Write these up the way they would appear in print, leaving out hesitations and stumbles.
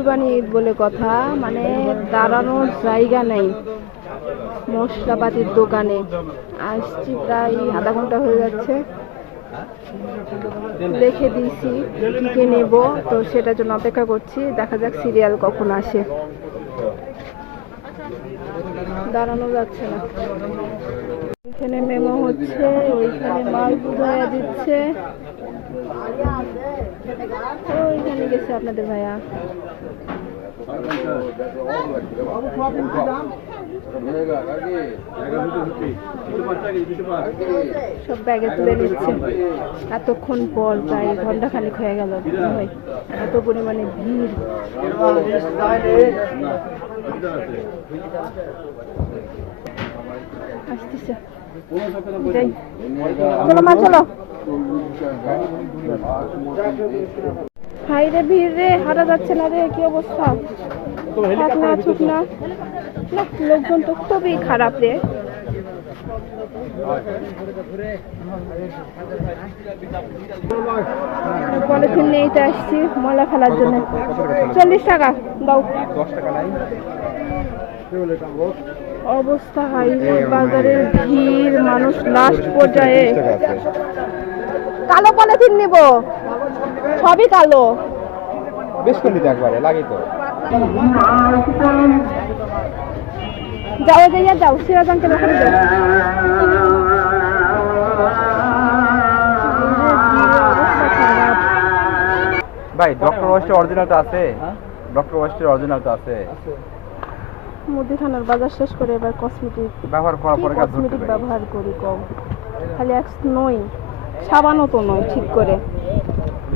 কুরবানি ঈদ বলে কথা, মানে দাঁড়ানোর জায়গা নেই মশলাপাতির দোকানে। আসছি প্রায় আধা ঘন্টা হয়ে যাচ্ছে, লিখে দিয়েছি কি নেব, তো সেটার জন্য অপেক্ষা করছি। দেখা যাক সিরিয়াল কখন আসে, দাঁড়ানো যাচ্ছে না। এখানে মেমো হচ্ছে, ওইখানে মাল বুঝাইয়া দিচ্ছে। ওইখানে গেছে আপনাদের ভাইয়া। সব ব্যাগে তুলে নিচ্ছে। এতক্ষণ পর প্রায় ঘন্টাখানেক হয়ে গেল ভাই, এত পরিমাণে ভিড়। আসতেছে, চলো মা চলো। হাই রে ভিড় রে, হাঁটা যাচ্ছে না রে, কি অবস্থা। থাক না, ছুট না, লোকজন তো খুবই খারাপ রে। পলিথিন নিয়ে আসছি ময়লা ফেলার জন্য। 40 টাকা দাও। অবস্থা হাইওয়ে বাজারের ভিড়, মানুষ লাস্ট পর্যায়ে। কালো পলিথিন নিব, সবই কালো। বেশ করে দিতে একবারে লাগি তো। যাও যাইয়া যাও, সিরাজ আঙ্কেল ওখানে যাও। ভাই ডক্টর ওয়েস্টের অরিজিনালটা আছে? ডক্টর ওয়েস্টের অরিজিনালটা আছে? মুদিখানার বাজার শেষ করে এবার কসমেটিক ব্যবহার করার পরে কাজ করতে কসমেটিক ব্যবহার করি কম। খালি এক নই, সাবানও তো নয় ঠিক করে।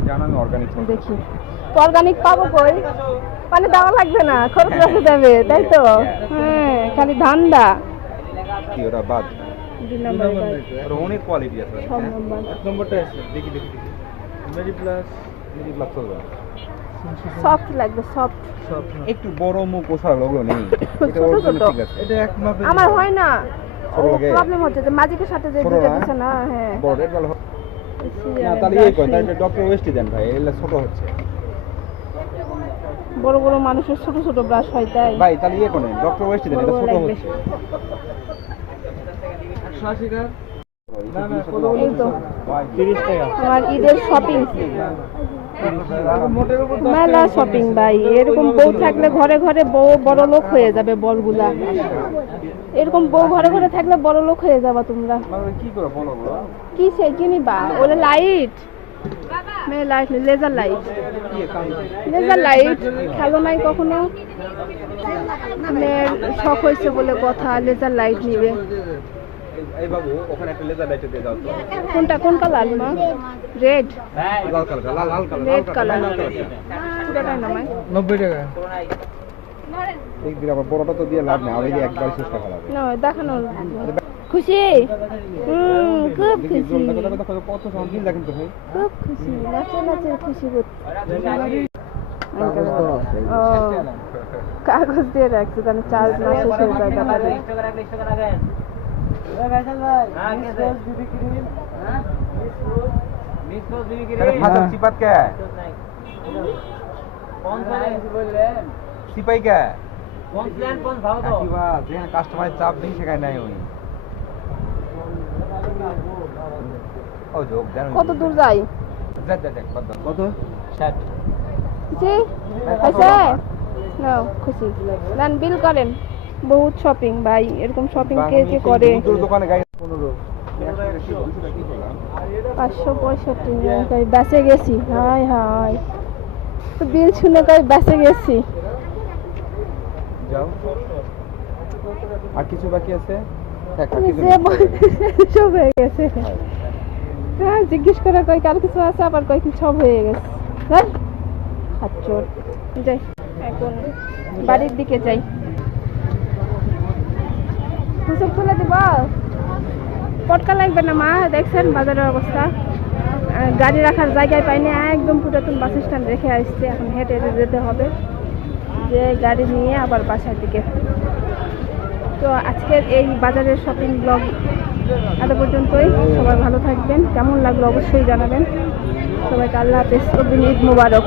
জানো আমি অর্গানিক দেখি তো অর্গানিক পাবো কই, মানে দেওয়া লাগবে না, খরচ রাখতে দেবে, তাই তো। হ্যাঁ, খালি ধান্দা। কি ওটা বাদ? 2 নাম্বার বাদ, আর অনেক কোয়ালিটি আছে। 6 নাম্বার। 1 নম্বরটা আছে, দেখি দেখি দেখি। মেরি প্লাস চলবে। সফট লাগবে, সফট। একটু বড় মুখ ওছাড়া লাগলো নেই। এটা ছোট অরিজিনাল ছোট। ঠিক আছে। এটা এক মাপে আমার হয় না, ছোট লাগে। প্রবলেম হচ্ছে যে ম্যাজিকের সাথে যে ছোট দিতে না? দিছে না। হ্যাঁ, বড় রেড ভালো। না তাহলে এই কই, তাহলে ডক্টর ওয়েস্টই দেন ভাই, এগুলা ছোট হচ্ছে। বড় বড় মানুষের ছোট ছোট ব্রাশ হয় তাই। ভাই তাহলে ইয়ে করেন, ডক্টর ওয়েস্টই দেন, এটা ছোট হচ্ছে। 180 টাকা। এই তো 30 টাকা। আমার ঈদের শপিং, মেলা শপিং ভাই। এরকম বউ থাকলে ঘরে ঘরে বউ বড় লোক হয়ে যাবে, বরগুলা। এরকম বউ ঘরে ঘরে থাকলে বড় লোক হয়ে যাবা তোমরা। কি করে বলো বলো? কি সে কিনিবা? ওরে লাইট, মেয়ে light, laser light. Laser light খেলো নাই কখনো? মেয়ের শখ হয়েছে বলে কথা, লেজার লাইট নিবে। এই বাবু ওখানে একটা লেজার লাইট দিয়ে দাও তো। কোনটা, কোন কালার মা? রেড, লাল কালার, লাল কালার, রেড কালার। পুরোটাই নামাই 90 টাকা। এই দিন আবার বড়টা তো দিয়ে লাভ নেই, আর এই যে একবার শেষ টাকা লাগবে। না দেখানো। খুশি? খুব খুশি, কত দিন দেখেন তো ভাই, খুব খুশি, নাচে নাচে খুশি করতে। ও কাগজ দিয়ে রাখছে, তাহলে চার্জ না শেষ হয়ে যায় ব্যাপারে। চিপাত কে সিপাই কে কাস্টমারের চাপ দিন শেখায় নাই উনি। কত দূর যাই? কত? খুশি হয়েছে? নাও খুশি, দেন বিল করেন। বহুত শপিং ভাই, এরকম শপিং কে কে করে? দোকানে গাড়ি 565 বেঁচে গেছি। হায় হায়, বিল শুনে কই বেঁচে গেছি। যাও, আর কিছু বাকি আছে? সব হয়ে গেছে। হ্যাঁ, জিজ্ঞেস করে কই কার কিছু আছে, আবার কই কি সব হয়ে গেছে। হ্যাঁ খাচ্চর। যাই এখন বাড়ির দিকে যাই। হিসেব খুলে দিব, পটকা লাগবে না মা। দেখছেন বাজারের অবস্থা, গাড়ি রাখার জায়গায় পাইনি, একদম পুরাতন বাস স্ট্যান্ড রেখে আসছে। এখন হেঁটে হেঁটে যেতে হবে, যে গাড়ি নিয়ে আবার বাসার দিকে। তো আজকের এই বাজারের শপিং ব্লগ এত পর্যন্তই। সবাই ভালো থাকবেন, কেমন লাগলো অবশ্যই জানাবেন। সবাইকে আল্লাহ হাফেজ, ঈদ মুবারক।